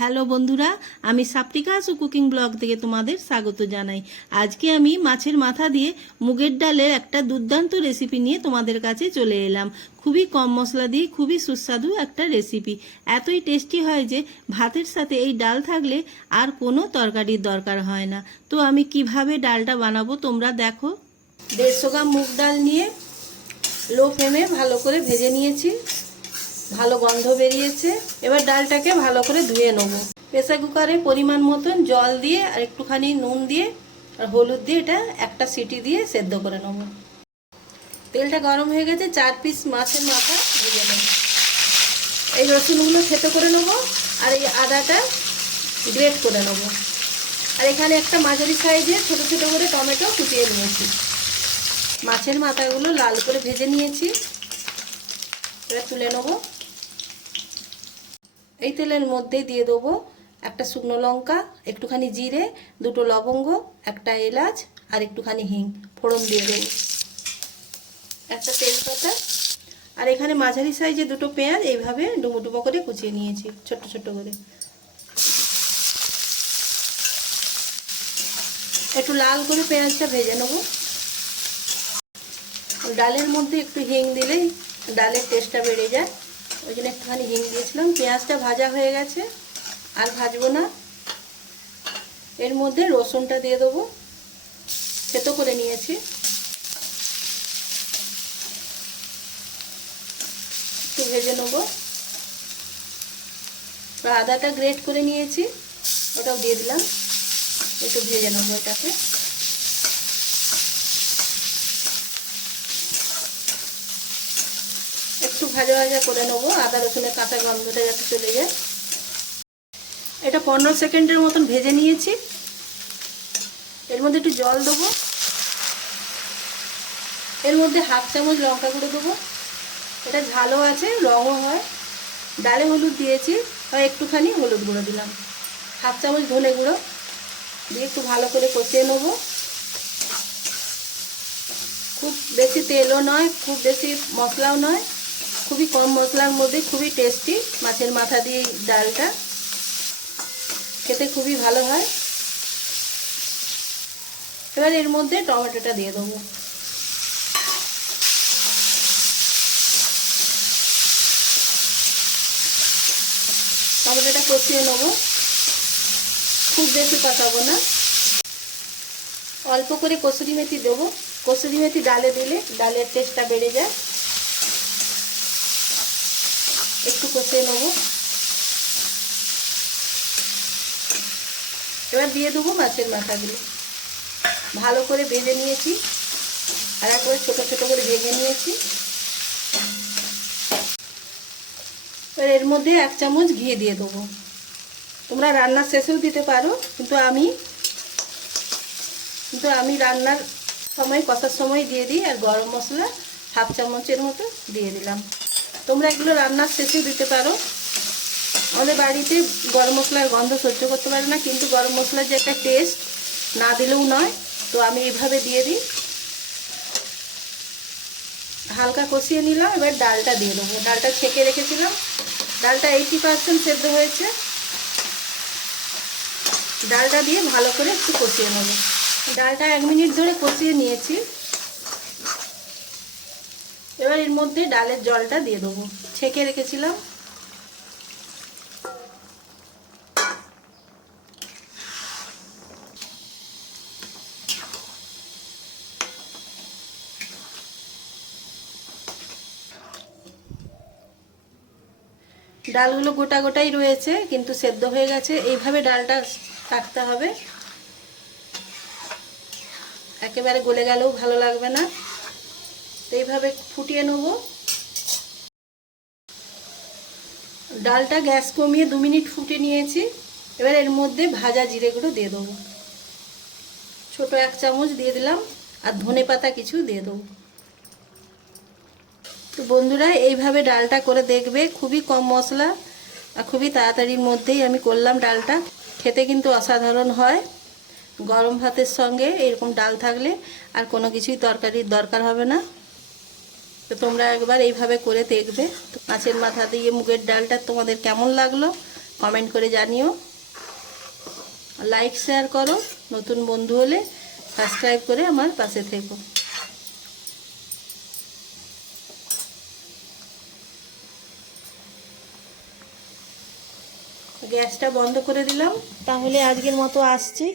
Hello বন্ধুরা, আমি সাপ্রিকাস ও cooking blog থেকে তোমাদের স্বাগত জানাই। আজকে আমি মাছের মাথা দিয়ে মুগের ডালের একটা দুর্দান্ত রেসিপি নিয়ে তোমাদের কাছে চলে এলাম। খুবই কম মশলা দিয়ে খুবই সুস্বাদু একটা রেসিপি। এতই টেস্টি হয় যে ভাতের সাথে এই ডাল থাকলে আর কোনো তরকারির দরকার হয় না। তো আমি কীভাবে ডালটা বানাবো তোমরা দেখো। দেড়শো গ্রাম মুগ ডাল নিয়ে লো ফ্লেমে ভালো করে ভেজে নিয়েছি। ভালো গন্ধ বেরিয়েছে। এবার ডালটাকে ভালো করে ধুয়ে নেব। প্রেসার কুকারে পরিমাণ মতন জল দিয়ে আর একটুখানি নুন দিয়ে আর হলুদ দিয়ে এটা একটা সিটি দিয়ে সেদ্ধ করে নেব। তেলটা গরম হয়ে গেছে, চার পিস মাছের মাথা ভেজে নেব। এই রসুনগুলো থেতো করে নেব আর এই আদাটা গ্রেট করে নেব। আর এখানে একটা মাঝারি সাইজে ছোটো ছোটো করে টমেটো কুচিয়ে নিয়েছি। মাছের মাথাগুলো লাল করে ভেজে নিয়েছি। এবার তুলে নেব। এই তেলের মধ্যে দিয়ে দেবো একটা শুকনো লঙ্কা, একটুখানি জিরে, দুটো লবঙ্গ, একটা এলাচ আর একটুখানি হিং, ফোড়ন দিয়ে দেবো। একটা তেজপাতা। আর এখানে মাঝারি সাইজে দুটো পেঁয়াজ, এইভাবে ডুমো ডুমো করে কুচিয়ে নিয়েছি, ছোট্ট ছোট্ট করে। একটু লাল করে পেঁয়াজটা ভেজে নেব। ডালের মধ্যে একটু হিং দিলেই ডালের টেস্টটা বেড়ে যায়। ওই জন্য একটুখানি হিং দিয়েছিলাম। পেঁয়াজটা ভাজা হয়ে গেছে, আর ভাজবো না। এর মধ্যে রসুনটা দিয়ে দেবো। থেতো করে নিয়েছি। একটু ভেজে নেব। আদাটা গ্রেট করে নিয়েছি। ওটাও দিয়ে দিলাম। একটু ভেজে নেব এটাকে একটু ভাজা ভাজা করে নেব, আদা, রসুনের কাঁচা গন্ধটা যাতে চলে যায়। এটা পনেরো সেকেন্ডের মতন ভেজে নিয়েছি। এর মধ্যে একটু জল দেবো। এর মধ্যে হাফ চামচ লঙ্কা গুঁড়ো দেবো। এটা ঝালও আছে, রঙও হয়। ডালে হলুদ দিয়েছি আর একটুখানি হলুদ গুঁড়ো দিলাম। হাফ চামচ ধনে গুঁড়ো দিয়ে একটু ভালো করে কষিয়ে নেব। খুব বেশি তেলও নয়, খুব বেশি মশলাও নয়। খুবই কম মশলার মধ্যে, খুবই টেস্টি মাছের মাথা দিয়ে ডালটা। খেতে খুবই ভালো হয়। এবার এর মধ্যে টমেটোটা দিয়ে দেবো। টমেটোটা কষিয়ে নেব। খুব বেশি কষাবো না। অল্প করে কসুরি মেথি দেবো। কসুরি মেথি ডালে দিলে ডালের টেস্টটা বেড়ে যায়। একটু কষিয়ে নেব। এবার দিয়ে দেবো মাছের মাথাগুলো। ভালো করে ভেজে নিয়েছি। আর একবার ছোটো ছোটো করে ভেজে নিয়েছি। এবার এর মধ্যে এক চামচ ঘি দিয়ে দেবো। তোমরা রান্নার শেষেও দিতে পারো, কিন্তু আমি কিন্তু আমি রান্নার সময়, কষার সময় দিয়ে দিই, আর গরম মশলা হাফ চামচের মতো দিয়ে দিলাম। তোমরা এগুলো রান্নার শেষেও দিতে পারো। আমাদের বাড়িতে গরম মশলার গন্ধ সহ্য করতে পারে না, কিন্তু গরম মশলার যে একটা টেস্ট না দিলেও নয়। তো আমি এইভাবে দিয়ে দিই। হালকা কষিয়ে নিলাম, এবার ডালটা দিয়ে দেবো। ডালটা ছেঁকে রেখেছিলাম। ডালটা এইটি পার্সেন্ট সেদ্ধ হয়েছে। ডালটা দিয়ে ভালো করে একটু কষিয়ে নেব। ডালটা এক মিনিট ধরে কষিয়ে নিয়েছি। এবার এর মধ্যে ডালের জলটা দিয়ে দেবো। ছেঁকে রেখেছিলাম। ডালগুলো গোটা গোটাই রয়েছে, কিন্তু সেদ্ধ হয়ে গেছে। এইভাবে ডালটা রাখতে হবে। একেবারে গলে গেলেও ভালো লাগবে না। তো এইভাবে ফুটিয়ে নেব। ডালটা গ্যাস কমিয়ে দু মিনিট ফুটিয়ে নিয়েছি। এবার এর মধ্যে ভাজা জিরেগুলো দিয়ে দেবো। ছোট এক চামচ দিয়ে দিলাম আর ধনে পাতা কিছু দিয়ে দেবো। তো বন্ধুরা, এইভাবে ডালটা করে দেখবে, খুবই কম মশলা আর খুবই তাড়াতাড়ির মধ্যেই আমি করলাম ডালটা। খেতে কিন্তু অসাধারণ হয়। গরম ভাতের সঙ্গে এরকম ডাল থাকলে আর কোনো কিছুই তরকারির দরকার হবে না। তো তোমরা একবার এইভাবে করে দেখবে। মাছের মাথা দিয়ে মুগের ডালটা তোমাদের কেমন লাগল কমেন্ট করে জানিও। লাইক, শেয়ার করো, নতুন বন্ধু হলে সাবস্ক্রাইব করে আমার পাশে থেকো। গ্যাসটা বন্ধ করে দিলাম, তাহলে আজকের মতো আসছি।